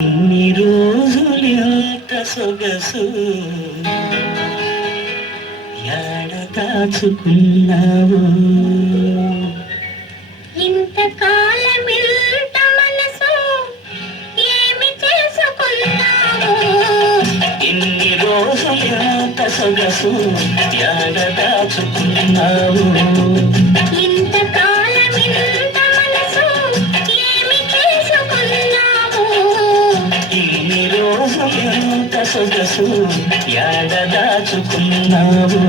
ఇన్ని రోజులింత సొగసు యాడ దాచుకున్నావు ఇంతకాలమింత మనసు ఏమి చేసుకున్నావు ఇన్ని రోజులింత సొగసు యాడ దాచుకున్నావు ఇంతకాలమింత మనసు ఏమి చేసుకున్నావు ఇన్ని రోజులింత సొగసు యాడ దాచుకున్నావు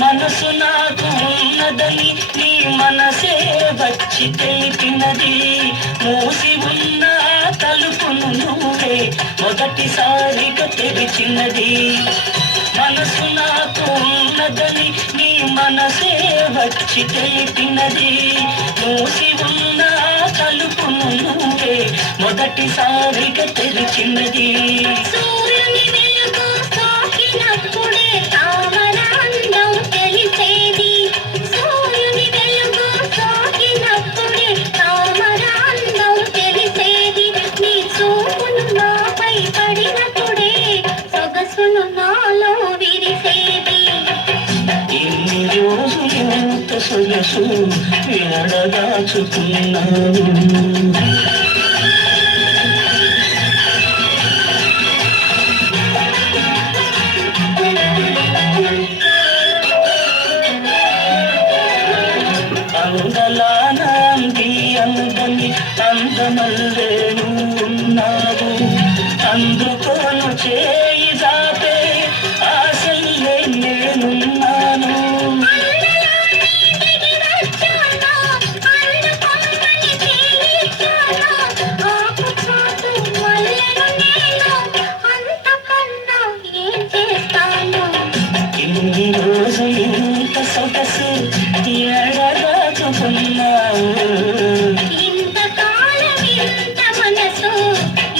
మనసు నాకు ఉన్నదని నీ మనసే వచ్చి తెలిపినది మూసి ఉన్న తలుపును నువ్వే మొదటిసారిగా తెరిచినది మనసు నాకు ఉన్నదని నీ మనసే వచ్చి తెలిపినది మూసి ఉన్న తలుపును నువ్వే మొదటిసారిగా తెరిచినది సూర్యుని వెలుగు సోకినప్పుడే తామర అందం తెలిసేది సూర్యుని వెలుగు సోకినప్పుడే తామర అందం తెలిసేది నీ చూపును నాపై పడినప్పుడే సొగసును నాలో విరిసేది ఇన్ని రోజులు ఎంత సొగసు ఎడ దాచుకున్నావు అందలానంది అందని అందమల్లేను ఉన్నావు అందుకోను చేయి దాపే ఆశల్లే నేనున్నాను ఇన్ని రోజులు ఇంత సొగసు ఎడ దాచుకున్నావు ఇంతకాలం ఇంత మనసు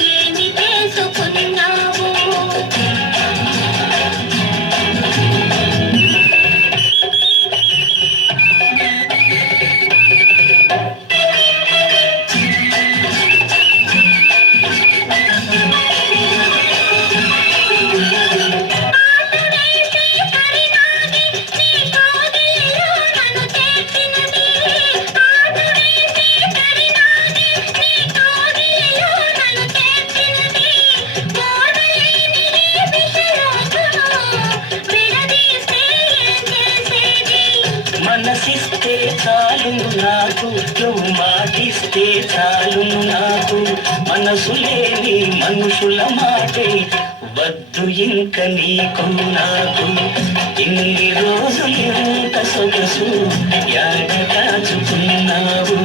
ఏమి చేసుకున్నావు మనసిస్తే చాలును నాకు నువ్వు మాటిస్తే చాలును నాకు మనసు లేని మనుషుల మాటే వద్దు ఇంక నీకు నాకు ఇన్ని రోజులు ఎంత సొగసు యాడ దాచుకున్నావు